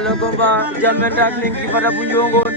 le combat Jammeh Ndak Ninki Fata bu Njongon.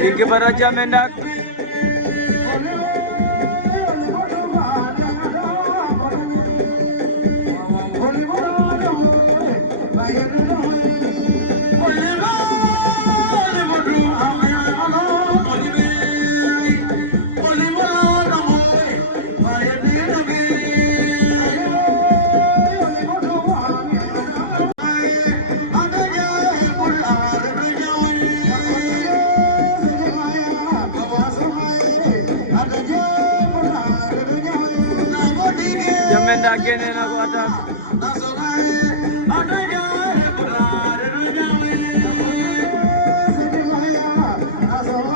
Ninki Fata Jammeh Ndak. Jammeh Ndak génne na ko attaque.